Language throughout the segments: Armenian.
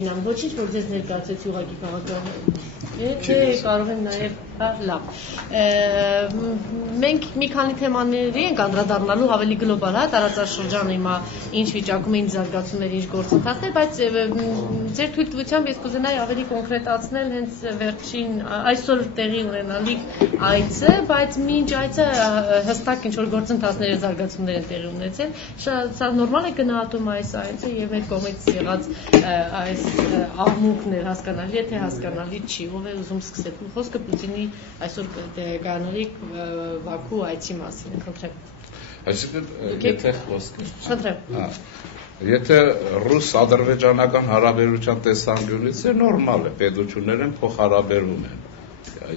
Ոչինչ, որ ձեզ ներկայացեց ուղղակի քաղաքական կարող են նաև լավ։ Մենք մի քանի թեմաների ենք անդրադառնալու ավելի գլոբալ, տարածաշրջանը հիմա ինչ վիճակում են զարգացումներ, ինչ գործընթացներ, բայց ձեր թույլտվությամբ ես կուզենայի ավելի կոնկրետացնել հենց վերջին այսօր տեղի ունենալիք այցը, բայց մինչ այցը հստակ ինչ որ գործընթացներ եւ զարգացումներ են տեղի ունեցել։ Սա նորմալ է գնահատում այս այցը եւ մեր կողմից եղած այս աղմուկն էր հասկանալի, եթե հասկանալի չի, ով է ուզում սկսել։ Խոսքը Պուտինի այսօր գանալիք Բաքու այցի մասին է, խնդրեմ։ Այսինքն, եթե խոսքը։ Խնդրեմ։ Եթե ռուս-ադրբեջանական հարաբերության տեսանկյունից է նորմալ է, պետություններ են փոխհարաբերվում են։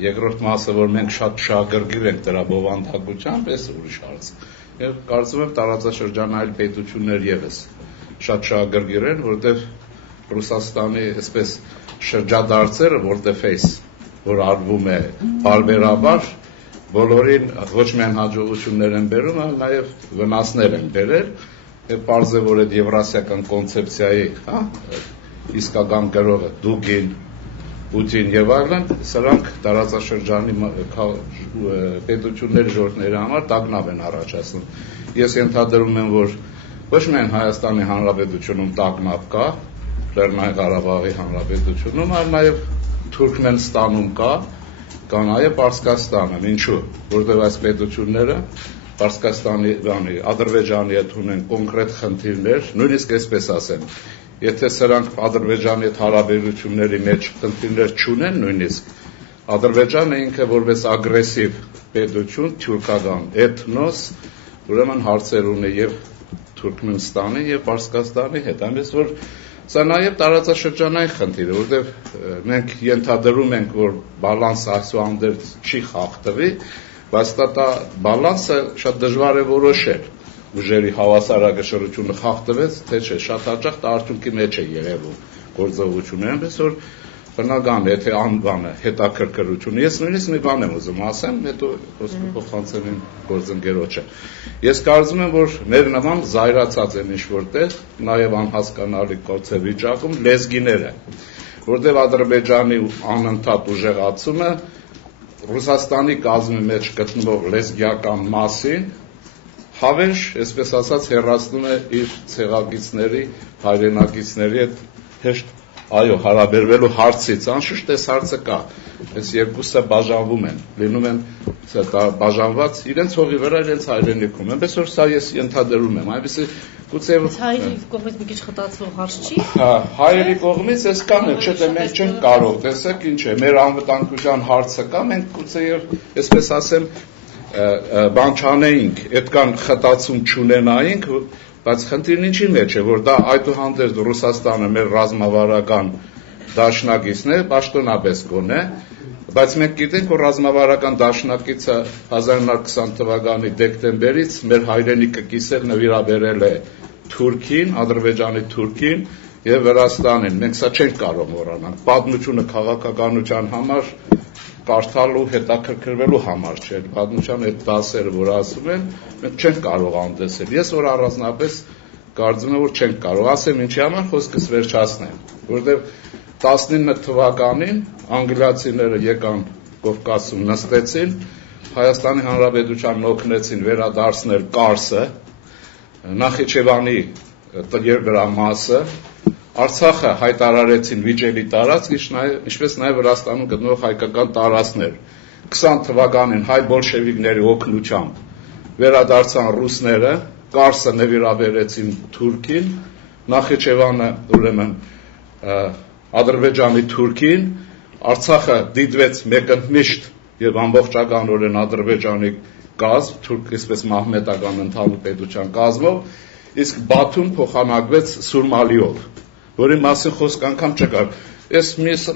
Երկրորդ մասը, որ մենք շատ շահագրգիռ ենք դրա բովանդակությամբ, էս ուրիշ հարց։ Եվ կարծում եմ տարածաշրջանային այլ պետություններ եւս շատ շահագրգիռ են, որտեղ Ռուսաստանի այսպես շրջադարձերը, որտեղ որ արվում է բարբերաբար, բոլորին ոչ միայն հաջողություններ են բերում, այլ նաև վնասներ են բերել, եւ պարզ է, որ այդ եվրասիական կոնցեպցիայի, իսկական գրողը Դուգին, Պուտին եւ այլն, սրանք տարածաշրջանի պետությունների ժողովուրդների համար տագնապ են առաջացնում։ Ես ենթադրում եմ, որ ոչ միայն Հայաստանի Հանրապետությունում տագնապ կա, Լեռնային Ղարաբաղի Հանրապետությունում, այլ նաև Թուրքմենստանում կա նաև Պարսկաստանում, ինչու, որտեղ այս պետությունները Պարսկաստանի, Ադրբեջանի հետ ունեն կոնկրետ խնդիրներ, նույնիսկ այսպես ասեմ, եթե սրանք Ադրբեջանի հետ հարաբերությունների մեջ խնդիրներ չունեն, նույնիսկ Ադրբեջանը ինքը որպես ագրեսիվ պետություն, թուրքական էթնոս, ուրեմն հարցեր ունի եւ Թուրքմենստանի եւ Պարսկաստանի հետ, այնպես որ սա նաև տարածաշրջանային խնդիր է, որտեղ մենք ենթադրում ենք, որ բալանս այսուհանդերձ չի խախտվի, բայց դա բալանսը շատ դժվար է որոշել։ Ուժերի հավասարակշռությունը խախտվեց, թե չէ, շատ հաճախ դա արդյունքի մեջ է երևում գործողությունները, այնպես որ բնական է, եթե անվանը հետաքրքրություն։ Ես նույնիսկ մի բան եմ ուզում ասեմ, հետո խոսքը փոխանցեմ իմ գործընկերոջը։ Ես կարծում եմ, որ մեր նման զայրացած են ինչ-որտեղ, նաև անհասկանալի կորցեվիճակում լեզգիները, որտեղ Ադրբեջանի անընդհատ ուժեղացումը Ռուսաստանի կազմի մեջ գտնվող լեզգիական մասին հավերժ, այսպես ասած, հեռացնում է իր ցեղակիցների, հայրենակիցների հետ հեշտ հարաբերվելու հարցից, անշուշտ այս հարցը կա, այս երկուսը բաժանվում են, լինում են բաժանված իրենց հողի վրա, իրենց հայրենիքում, այնպես որ սա ես ենթադրում եմ, այնպեսի գուցե հայերի կողմից մի քիչ խտացվող հարց չի։ Հայերի կողմից այսքան է, չէ՞ թե մենք չենք կարող, տեսեք ինչ է, մեր անվտանգության հարցը կա, մենք գուցե այսպես ասեմ, բան չանեինք, այդքան խտացում չունենայինք, բայց խնդիրն ինչի մեջ է, որ դա այդուհանդերձ Ռուսաստանը մեր ռազմավարական դաշնակիցն է, պաշտոնապես գոնե, բայց մենք գիտենք, որ ռազմավարական դաշնակիցը 1920 թվականի դեկտեմբերից մեր հայրենիքը կիսել նվիրաբերել է Թուրքին, Ադրբեջանի Թուրքին եւ Վրաստանին։ Մենք սա չենք կարող մոռանալ։ Պատմությունը քաղաքականության համար կարդալու, հետաքրքրվելու համար չէ, պատմության այդ դասերը, որ ասում են, մենք չենք կարող անդեսել։ Ես որ առանձնապես կարծում եմ, որ չենք կարող, ասեմ ինչի համար խոսքս վերջացնեմ, որովհետև 19 թվականին անգլիացիները եկան Կովկասում նստեցին, Հայաստանի Հանրապետությանն օգնեցին վերադարձնել Կարսը, Նախիջևանի տերգրամասը, Արցախը հայտարարեցին վիճելի տարածք, ինչպես նաև Վրաստանում գտնվող հայկական տարածքներ։ 20 թվականին հայ բոլշևիկների օգնությամբ վերադարձան ռուսները, Կարսը նվիրաբերեցին Թուրքին, Նախիջևանը ուրեմն Ադրբեջանի Թուրքին, Արցախը դիտվեց մեկընդմիշտ եւ ամբողջականորեն Ադրբեջանի կազմ, թուրք այսպես մահմեդական ընդհանուր պետության կազմով, իսկ Բաթում փոխանակվեց Սուրմալիով, որի մասին խոսք անգամ չկար։ Այս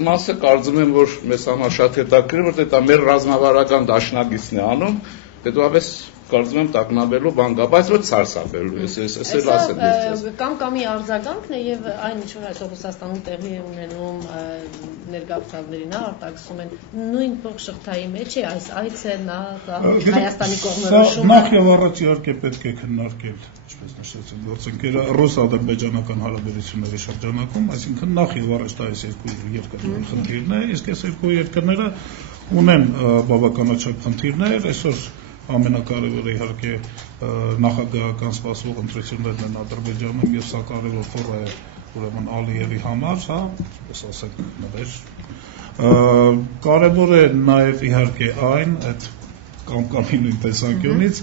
մասը կարծում եմ, որ մեզ համար շատ հետաքրքիր է, որտեղ դա մեր ռազմավարական դաշնակիցն է անում, հետո ավես կարծում եմ տագնապելու բան կա, բայց ոչ սարսափելու, ես էլ ասեմ ես։ Կամի արձագանքն է եւ այն ինչ որ այսօր Ռուսաստանում տեղի է ունենում ներգաղթյալներին արտաքսում են նույն փոխշղթայի մեջ է այս այցը նա Հայաստանի կողմնորոշումը։ Նախ եւ առաջ իհարկե պետք է քննարկել, ինչպես նշեցին գործընկերը, ռուս-ադրբեջանական հարաբերությունների շրջանակում, այսինքն նախ եւ առաջ դա այս երկու երկրների խնդիրն է, իսկ այս երկու երկրները ունեն բավականաչափ խնդիրներ, այսօր ամենակարևորը իհարկե նախագահական սպասվող ընտրություններն են Ադրբեջանում եւ սա կարևոր փուռ է ուրեմն Ալիևի համար, հա, ես ասենք նվեր։ Կարևոր է նաեւ իհարկե այն այդ կամ նույն տեսանկյունից,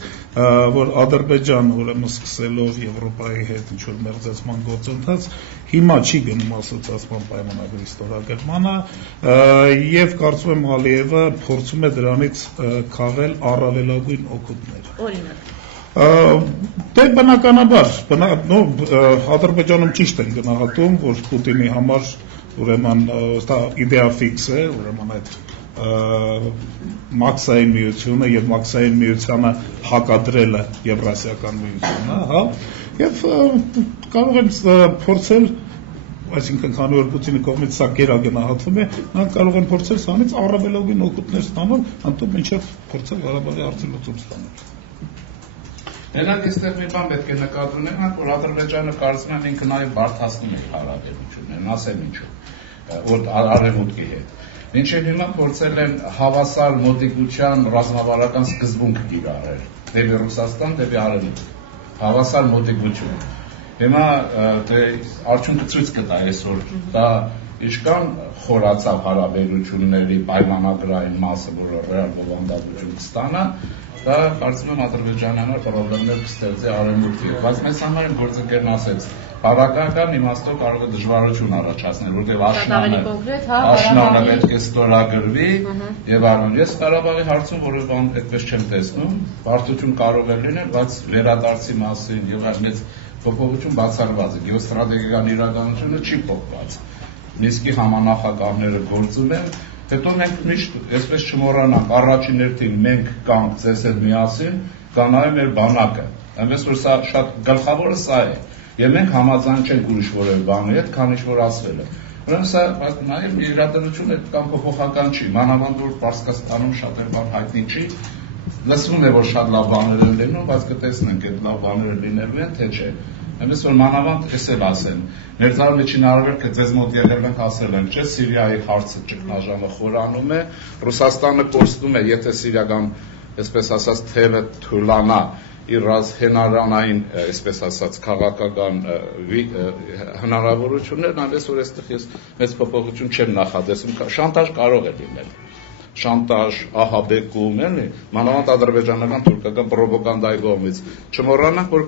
որ Ադրբեջանը ուրեմն սկսելով Եվրոպայի հետ ինչ-որ մերձեցման գործընթաց հիմա չի գնում ասոցիացիան պայմանագրի ստորագրմանը եւ կարծում եմ Ալիևը փորձում է դրանից քաղել առավելագույն օգուտներ։ Օրինակ Դե բնականաբար, Ադրբեջանում ճիշտ են գնահատում, որ Պուտինի համար ուրեմն դա իդեա ֆիքս է, ուրեմն այդ մաքսային միությունը եւ մաքսային միությանը հակադրելը Եվրասիական միությունը, հա, եւ կարող են փորձել, այսինքն քանի որ Պուտինի կողմից սա գերագնահատվում է, նրանք կարող են փորձել սրանից առավելագույն օգուտներ ստանալ, ընդհանուր մինչեւ փորձել Ղարաբաղի հարցի լուծում ստանալ։ Նրանք այստեղ մի բան պետք է նկատի ունենան, որ Ադրբեջանը կարծում եմ ինքը նաև բարդացնում է հարաբերություններն, ասեմ ինչու, որ արևմուտքի հետ։ Մինչև հիմա փորձել են հավասար մոտիկության ռազմավարական սկզբունք կիրառել դեպի Ռուսաստան, դեպի արևմուտք։ Հավասար մոտիկություն։ Հիմա դե արդյունքը ցույց կտա այսօր, դա ինչքան խորացավ հարաբերությունների պայմանագրային մասը, որը ռեալ բովանդակություն կստանա, դա կարծում եմ ադրբեջանական պրոբլեմներ կստեղծի արևմուտքի, բայց մեզ համար գործընկերն ասեց, բարակայական իմաստով կարող է դժվարություն առաջացնել, որտեղ աշնանը պետք է ստորագրվի եւ այլն։ Ես Ղարաբաղի հարցում որևէ բան այդպես չեմ տեսնում, բարդություն կարող է լինել, բայց վերադարձի մասին եւ այլ մեծ փոփոխություն բացառված է, գեոստրատեգիական իրականությունը չի փոխված։ Միսկի համանախագահները գործում են, հետո մենք միշտ այսպես չմոռանանք, առաջին հերթին մենք կանք ձեզ հետ միասին, կանայում մեր բանակը։ Այնպես որ սա շատ գլխավորը սա է։ Եվ մենք համաձայն չենք ուրիշ որևէ բանի հետ, քան ինչ որ ասվել է։ Ուրեմն սա նաև իրադարձություն է կամ փոփոխական չի, մանավանդ որ Պարսկաստանում շատ բան հայտնի չի։ Լսվում է որ շատ լավ բաներ են լինում, բայց կտեսնենք այդ լավ բաները լինելու են թե չէ։ Այնպես որ մանավանդ էս էլ ասեն, մեր միջին արևելքը ձեզ մոտ եղել ենք ասել են, չէ, Սիրիայի հարցը ճգնաժամը խորանում է, Ռուսաստանը կորցնում է, եթե սիրիական, այսպես ասած, թևը թուլանա իր հենարանային, այսպես ասած, քաղաքական հնարավորություններն, այնպես որ այստեղ ես մեծ փոփոխություն չեմ նախատեսում, շանտաժ կարող է լինել։ Շանտաժ, ահաբեկում, էլի, մանավանդ ադրբեջանական թուրքական պրոպագանդայի կողմից։ Չմոռանանք, որ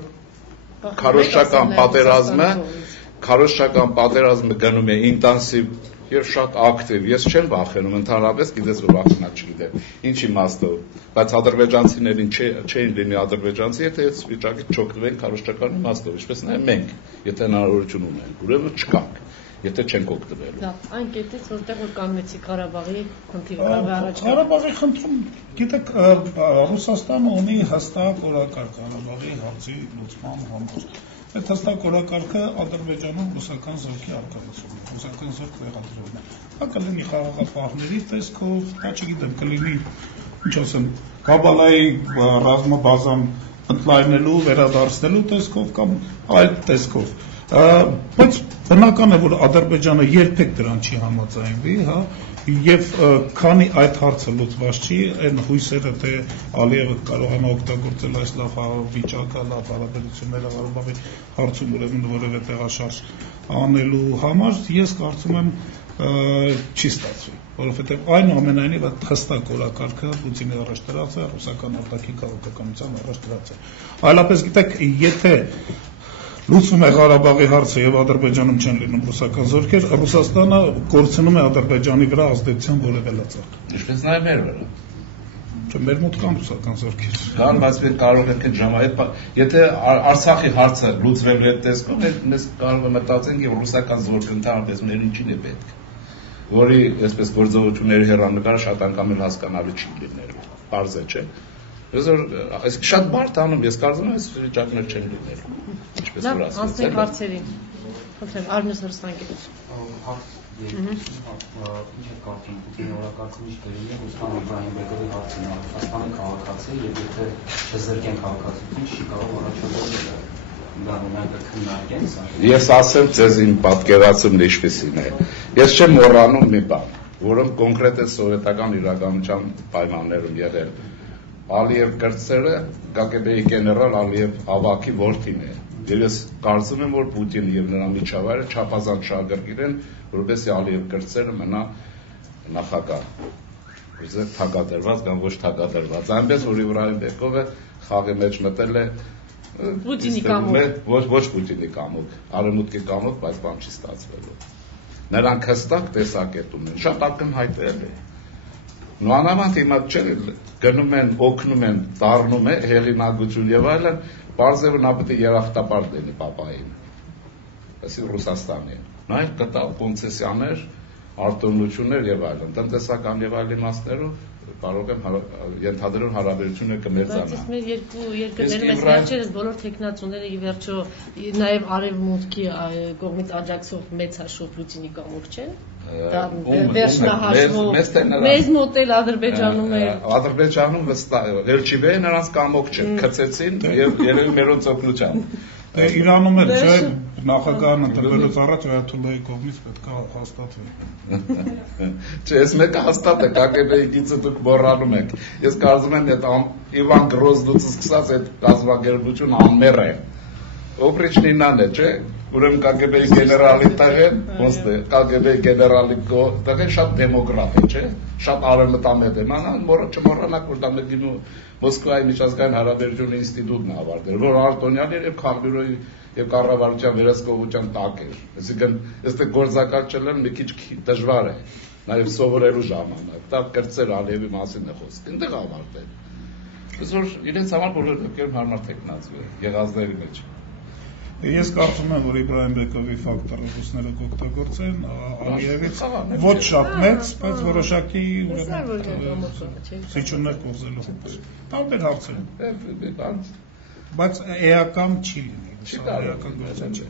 քարոզչական պատերազմը գնում է ինտենսիվ եւ շատ ակտիվ։ Ես չեմ վախենում, ընդհանրապես գիտես որ վախենալ չգիտեմ։ Ինչ իմաստով, բայց ադրբեջանցիներին չէին լինի ադրբեջանցի, եթե այս վիճակից չօգտվեն քարոզչական իմաստով, ինչպես նաեւ մենք, եթե հնարավորություն ունենք, ուրեմն չկանք, եթե չենք օգտվելու։ Լավ, այն կետից որտեղ որ կանգնեցի Ղարաբաղի խնդիրը կարող է առաջ գալ։ Ղարաբաղի խնդրում, գիտեք, Ռուսաստանը ունի հստակ օրակարգ Ղարաբաղի հարցի լուծման համար։ Այդ հստակ օրակարգը Ադրբեջանում ռուսական զորքի արկայությունն է, ռուսական զորք տեղադրելն է։ Դա կլինի խաղաղապահների տեսքով, դա չգիտեմ, կլինի, ինչ ասեմ, Կաբալայի ռազմաբազան ընդլայնելու, վերադարձնելու տեսքով կամ այլ տեսքով։ Բայց բնական է, որ Ադրբեջանը երբեք դրան չի համաձայնվի, հա, եւ քանի այդ հարցը լուծված չի, այն հույսերը թե Ալիևը կարողանա օգտագործել այս լավ վիճակը, լավ հարաբերությունները Ղարաբաղի հարցում ուրեմն որևէ տեղաշարժ անելու համար, ես կարծում եմ չի ստացվի, որովհետեւ այնուամենայնիվ այդ հստակ օրակարգը Պուտինի առաջ դրած է, ռուսական արտաքին քաղաքականության առաջ դրած է։ Այլապես գիտեք, եթե լուծվում է Ղարաբաղի հարցը եւ Ադրբեջանում չեն լինում ռուսական զորքեր, Ռուսաստանը կորցնում է Ադրբեջանի վրա ազդեցության որևէ լծակ։ Ինչպես նաեւ մեր վրա։ Չէ, մեր մոտ կան ռուսական զորքեր։ Կան, բայց մենք կարող ենք այդ ժամանակ, եթե Արցախի հարցը լուծվելու է տեսքով, մենք կարող ենք մտածենք եւ ռուսական զորքը ընդհանրապես մեր ինչին է պետք, որի այսպես գործողությունների հեռանկարը շատ անգամ էլ հասկանալի չի լինելու։ Պարզ է, չէ՞։ Այս շատ բարդանում, ես կարծում եմ, այս վիճակներ չեն լինելու։ Ինչպես որ ասացի։ Անցնենք հարցերին։ Խնդրեմ, Արմինոս հեռուստաընկերություն։ Ինչ է կարծում, Պուտինի օրակարգում ինչ դերում է Ռուստամ Իբրահիմբեկովի հարցին, Ռուսաստանի քաղաքացի եւ եթե չզրկեն քաղաքացիություն, չի կարող առաջադրել Ես ասեմ ձեզ իմ պատկերացումն ինչպիսին է։ Ես չեմ մոռանում մի բան, որում կոնկրետ է սովետական իրականության պայմաններում եղել։ Ալիև կրտսերը ԿԳԲ-ի գեներալ Ալիև ավակի որդին է։ Եվ ես կարծում եմ, որ Պուտինը եւ նրա միջավայրը չափազանց շահագրգիռ են, որովհետեւ Ալիև կրտսերը մնա նախագահ։ Ուզել թագադրված կամ ոչ թագադրված։ Այնպես որ Իբրահիմբեկովը խաղի մեջ մտել է Պուտինի կամոք։ Ոչ Պուտինի կամոք, Արևմուտքի կամոք, բայց բան չի ստացվելու։ Նրանք հստակ տեսակետում են, շատ ակնհայտ է։ Նոանամանտ հիմա չէ, գնում են, օգնում են, դառնում է հեղինակություն եւ այլն, բարձր նա պետք է երախտապար դենի պապային։ Այսինքն Ռուսաստանի։ Նայեք կտալ կոնցեսիաներ, արտոնություններ եւ այլն, տնտեսական եւ այլ իմաստներով կարող եմ ենթադրել հարաբերությունը կմեծանա։ Բայց ես մեր երկու երկրներում ես վերջերս բոլոր տեխնացուները ի վերջո նաև արևմուտքի կողմից աջակցող մեծ հաշվով Պուտինի կամոք չեն։ Դա վերջնահաշվով մեզ մոտ էլ Ադրբեջանում է։ Ադրբեջանում Էլչիբեը նրանց կամոք չէ, քցեցին եւ երևի մերոնց օգնությամբ։ Իրանում էլ չէ, նախագահն ընտրվելուց առաջ Այաթոլլահի կողմից պետք է հաստատվի։ Չէ, ես մեկը հաստատ է, ԿԳԲ-ի գիծը դուք մոռանում եք։ Ես կարծում եմ, այդ Իվան Գրոզնուց սկսած այդ կազմակերպությունը անմեռ է։ Օպրիչնինան է, չէ՞։ Ուրեմն ԿԳԲ-ի գեներալի տեղեն, ոնց է, ԿԳԲ-ի գեներալի տեղեն շատ դեմոկրատ է, չէ՞։ Շատ արևմտամետ է, մանան չմոռանաք, որ դա մեկինու Մոսկվայի միջազգային հարաբերությունների ինստիտուտն է ավարտել, որ Արտոնյանի եւ Խամբյուրոյի եւ կառավարության վերահսկողության տակ էր։ Այսինքն, այստեղ գործակալ չլեն մի քիչ դժվար է, նաեւ սովորելու ժամանակ։ Դա կրծեր Ալիևի մասին է խոսքը։ Այնտեղ ավարտել։ Այսօր իրենց համար բոլոր դեպքերում հարմար տեխնացու է եղածների մեջ։ Ես կարծում եմ, որ Իբրահիմբեկովի ֆակտորը ռուսները կօգտագործեն Ալիևից ոչ շատ մեծ, բայց որոշակի զիջումներ կողզելու համար։ Տարբեր հարցեր։ Բայց էական չի լինի, սա էական գործոն չէ։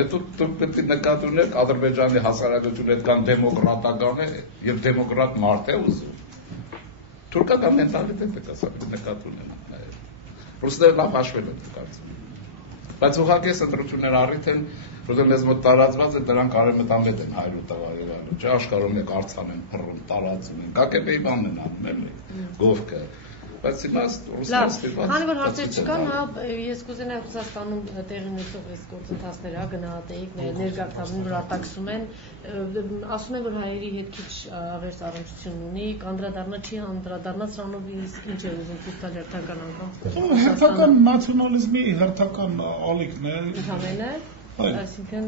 Հետո դուք պետք է նկատի ունեք Ադրբեջանի հասարակությունը այդքան դեմոկրատական է եւ դեմոկրատ մարդ է ուզում։ Թուրքական մենտալիտետ է կասած նկատի ունեն։ Ռուսները լավ հաշվել են կարծում։ Բայց ուղղակի այս ընտրությունները առիթ են, որտեղ մեզ մոտ տարածված է դրանք արևմտամետ են հայրու տվարել, չէ՞ աշխարհում եք արցան են փռում, տարածում են։ ԿԿԲ-ի բանն են անում, էլի, գովքը։ Բայց հիմա ռուսները ստիպված։ Քանի որ հարցեր չկան, ես կուզենայի Ռուսաստանում տեղի ունեցող այս գործընթացները գնահատեիք, ներգաղթավին որ արտաքսում են, ասում են, որ հայերի հետ քիչ ավերս առնչություն ունի, կանդրադառնա չի անդրադառնա սրանով ինչ է ուզում ցույց տալ հերթական անգամ։ Հերթական նացիոնալիզմի հերթական ալիքն է։ Ընդհանրապես այսինքն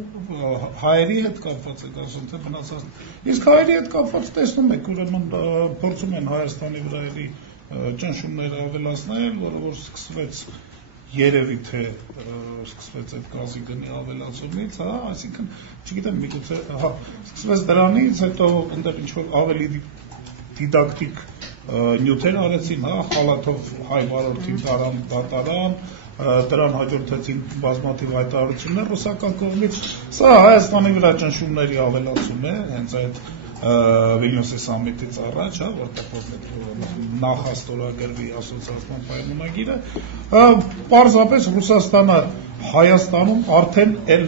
հայերի հետ կապված է ասում թե մնացած։ Իսկ հայերի հետ կապված տեսնում եք, ուրեմն փորձում են Հայաստանի վրա ճնշումները ավելացնել, որը որ սկսվեց երևի թե սկսվեց այդ գազի գնի ավելացումից, հա, այսինքն, չգիտեմ, միգուցե, հա, սկսվեց դրանից, հետո այնտեղ ինչ-որ ավելի դիդակտիկ նյութեր արեցին, հա, խալաթով հայ վարորդին դատարան, դրան հաջորդեցին բազմաթիվ հայտարարություններ ռուսական կողմից, սա Հայաստանի վրա ճնշումների ավելացում է, հենց այդ Վիլնյուսի սամիտից առաջ, հա, որտեղ նախաստորագրվի ասոցիացիոն պայմանագիրը, պարզապես Ռուսաստանը Հայաստանում արդեն էլ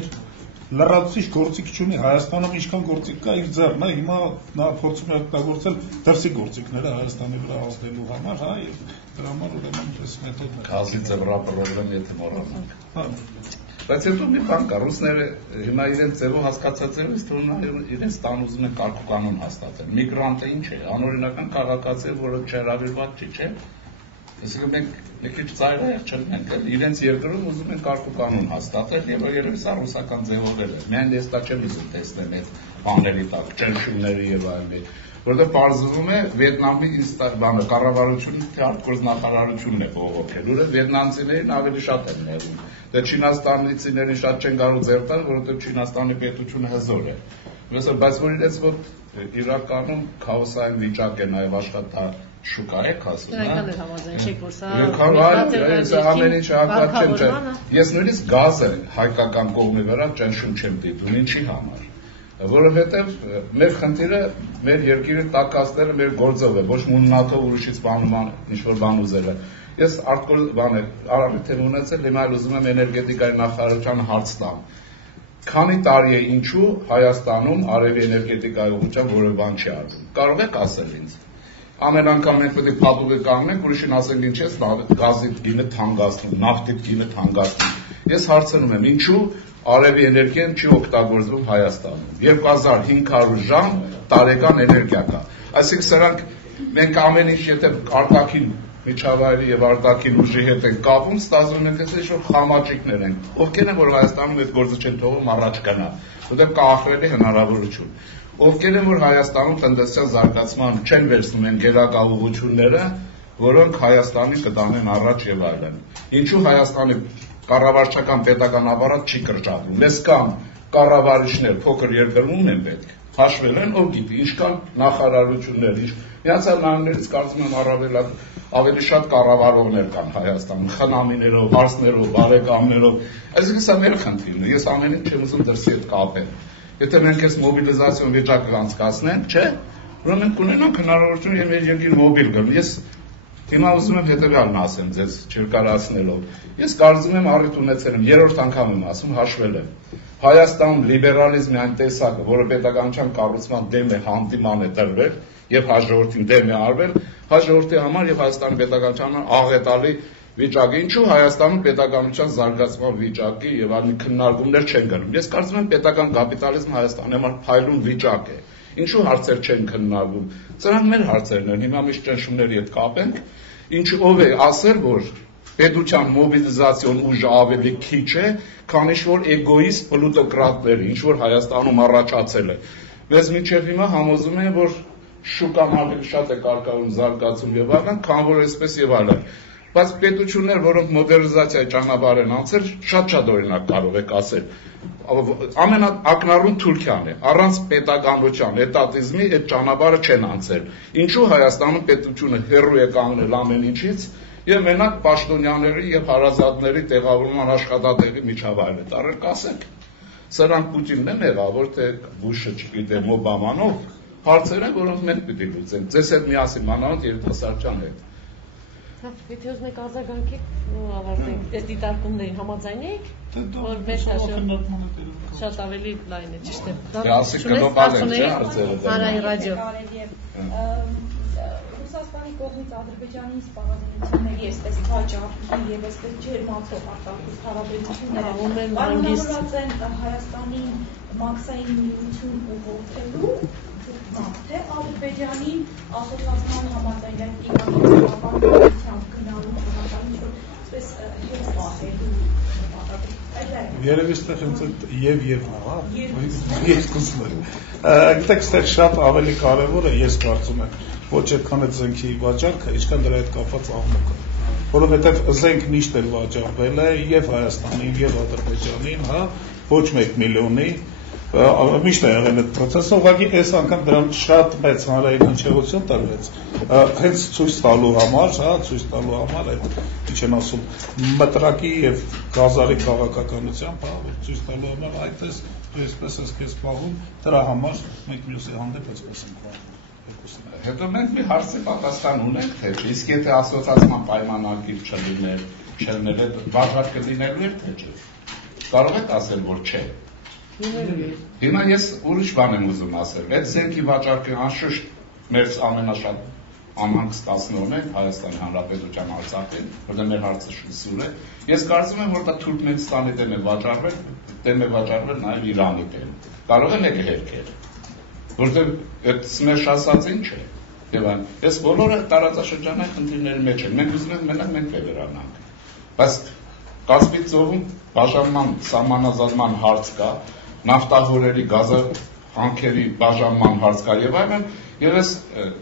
լրացուցիչ գործիք չունի, Հայաստանում ինչքան գործիք կա իր ձեռն է, հիմա նա փորձում է օգտագործել դրսի գործիքները Հայաստանի վրա ազդելու համար, հա, եւ դրա համար ուրեմն այս մեթոդն է։ Գազի ծրապրոբլեմ եթե մոռանանք։ Հա։ Բայց հետո մի բան կա, ռուսները հիմա իրենց ձևով հասկացած են, թվում իրենց տան ուզում են կարգուկանոն հաստատել։ Միգրանտը ինչ է, անօրինական քաղաքացի, որը չհրավիրված չի, չէ՞։ Այսինքն մենք մի քիչ ծայրահեղ չենք, իրենց երկրում ուզում են կարգուկանոն հաստատել եւ երևի սա ռուսական ձևով է։ Միայն ես դա չեմ ուզում տեսնել այդ բաների տակ, ճնշումների եւ այլն, որտեղ պարզվում է Վիետնամի կառավարությունը թե արտգործնախարարությունն է բողոքել, որը վիետնամցիներին ավելի շատ են ներում։ Դե չինաստանցիներին շատ չեն կարող ձեռ տալ, որովհետեւ Չինաստանի պետությունը հզոր է։ Բայց որ իրենց մոտ իրականում քաոսային վիճակ է նաև աշխատաշուկա եք ասում, Դրական է համաձայն չեք, որ սա ամեն ինչ հակված չեմ, ես նույնիսկ գազը հայկական կողմի վրա ճնշում չեմ դիտում, ինչի համար, որովհետև մեր խնդիրը մեր երկիրի տակածները մեր գործով է, ոչ մուննաթով ուրիշից բանման ինչ-որ բան ուզելը, ես առավիթ եմ ունեցել, հիմա ուզում եմ էներգետիկայի նախարարության հարց տամ, քանի տարի է ինչու Հայաստանում արևի էներգետիկայի ուղղությամբ որևէ բան չի արվում։ Կարող եք ասել ինձ։ Ամեն անգամ մենք պետք է փաթուղի կանգնենք, ուրիշին ասենք ինչ է, գազի գինը թանկացնում, նավթի գինը թանկացնում։ Ես հարցնում եմ, ինչու արևի էներգիան չի օգտագործվում Հայաստանում։ 2500 ժամ տարեկան էներգիա կա։ Այսինքն սրանք մենք ամեն ինչ եթե արտաքին միջավայրի եւ արտաքին ուժի հետ են կապում, ստացվում է թե ինչ-որ խամաճիկներ են։ Ովքեր են որ Հայաստանում այդ գործը չեն թողում առաջ գնա, որտեղ կա ախրելի հնարավորություն։ Ովքեր են որ Հայաստանում տնտեսական զարգացման չեն վերցնում են գերակա ուղղությունները, որոնք Հայաստանին կդանեն առաջ եւ այլն։ Ինչու Հայաստանի կառավարչական պետական ապարատ չի կրճատվում։ Մեզ կան կառավարիչներ փոքր երկրում են պետք։ Հաշվել են, ով գիտի, ինչքան նախարարություններ, Միացյալ Նահանգներից կարծում եմ ավելի շատ կառավարողներ կան Հայաստանում, խնամիներով, հարցներով, բարեկամներով։ Այսինքն սա մեր խնդիրն է։ Ես ամեն ինչ չեմ ուզում դրսի հետ կապել։ Եթե մենք այս մոբիլիզացիոն վիճակը անցկացնենք, չէ՞, ուրեմն մենք կունենանք հնարավորություն եւ մեր երկիր մոբիլ գնալ։ Ես հիմա ուզում եմ հետեւյալն ասեմ ձեզ, չկարացնելով։ Ես կարծում եմ առիթ ունեցել եմ, երրորդ անգամ եմ ասում, հաշվել եմ։ Հայաստանում լիբերալիզմի այն տեսակը, որը պետականության կառուցման դեմ է, հանդիման է դրվել եւ հաջորդին դեմ է արվել, հաջորդի համար եւ Հայաստանի պետականության աղետալի վիճակը, ինչու Հայաստանում պետականության զարգացման վիճակի եւ այլ քննարկումներ չեն գնում։ Ես կարծում եմ պետական կապիտալիզմը Հայաստանի համար փայլուն վիճակ է։ Ինչու հարցեր չեն քննարկվում։ Սրանք մեր հարցերն են, հիմա միշտ ճնշումների հետ կապենք, ինչու ով է ասել, որ պետության մոբիլիզացիոն ուժը ավելի քիչ է, քանի որ էգոիստ պլուտոկրատների, ինչ որ Հայաստանում առաջացել է։ Մեզ մինչև հիմա համոզում են, որ շուկան ավելի շատ է կարգավորում զարգացում եւ այլն, քան որ այսպես եւ այլն։ Բայց պետություններ, որոնք մոդեռնիզացիայի ճանապարհ են անցել, շատ օրինակ կարող եք ասել։ Ամենաակնառուն Թուրքիան է, առանց պետականության, էտատիզմի այդ ճանապարհը չեն անցել։ Ինչու Հայաստանում պետությունը հեռու է կանգնել ամեն ինչից եւ մենակ պաշտոնյաների եւ հարազատների տեղավորման աշխատատեղի միջավայր է տարել, կասենք։ Սրանք Պուտինն է մեղավոր, թե Բուշը, չգիտեմ, Օբամանով, հարցեր են, որոնք մենք պիտի լուծենք։ Ձեզ հետ միասին մանավանդ երիտասարդության հետ։ Եթե ուզում եք արձագանքեք, ավարտենք այս դիտարկումներին, համաձայն եք, որ մեր շատ ավելի լայն է, ճիշտ է։ Ասիկ գլոբալ է, չէ՞ հարցերը։ Հանրային ռադիո։ Ռուսաստանի կողմից Ադրբեջանի սպառազինությունների այսպես վաճառքի եւ այսպես ջերմացող արտաքին հարաբերությունները հանգիստ են Հայաստանի մաքսային միություն ուղղորդելու թե Ադրբեջանի ասոցիացիան համաձայնագրությամբ գնալու համաձայնություն այսպես հետ պահելու Երևի ստեղ հենց եւ հա երկուսն է։ Գիտեք, ստեղ շատ ավելի կարևոր է, ես կարծում եմ, ոչ այդքան այդ զենքի վաճառքը, ինչքան դրա հետ կապված աղմուկը, որովհետեւ զենք միշտ էլ վաճառվել է եւ Հայաստանին եւ Ադրբեջանին, հա, ոչ 1 միլիոնի, միշտ է եղել այդ process-ը, ուղղակի այս անգամ դրան շատ մեծ հանրային հնչեղություն տրվեց, հենց ցույց տալու համար, հա, ցույց տալու համար այդ ինչ են ասում, մտրակի եւ գազարի քաղաքականությամբ, հա, ցույց տալու համար այդպես դու այսպես ես քեզ պահում, դրա համար մենք մյուսի հանդեպ այսպես ենք պահում։ Հետո մենք մի հարցի պատասխան ունենք, թե չէ, իսկ եթե ասոցիացիան պայմանագիր չլիներ, այդ վաճառք կլինելու էր, թե չէ։ Կարող եք ասել, որ չէ։ Հիմա ես ուրիշ բան եմ ուզում ասել, այդ զենքի վաճառքը անշուշտ մեր ամենաշատ անհանգստացնողն է Հայաստանի Հանրապետության Արցախին, որտեղ մեր հարցը սուր է։ Ես կարծում եմ, որ դա Թուրքմենստանի դեմ է վաճառվել նաև Իրանի դեմ։ Կարող են եկել հերքել, որտեղ այդ սմերշ ասած ինչ է։ Եվ այն, այս բոլորը տարածաշրջանային խնդիրների մեջ են։ Մենք ուզում ենք մենակ մենք վերանանք։ Բայց Կասպից ծովում բաժանման, սահմանազատման հարց կա, նավթահորերի, գազահանքերի բաժանման հարց կա եւ այլն, եւ այս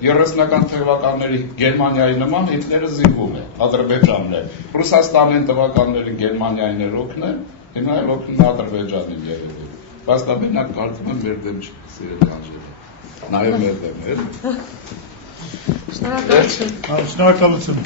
30-ական թվականների Գերմանիայի նման Հիտլերը զինվում է, Ադրբեջանն է, Ռուսաստանին թվականների Գերմանիային էր օգնել, հիմա էլ օգնում է Ադրբեջանին երևի։ Բայց դա մենակ կարծում եմ մեր դեմ չի սիրելի անջերը։ Նաև մեր դեմ էր։ Շնորհակալություն։ Շնորհակալություն։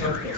Thank you.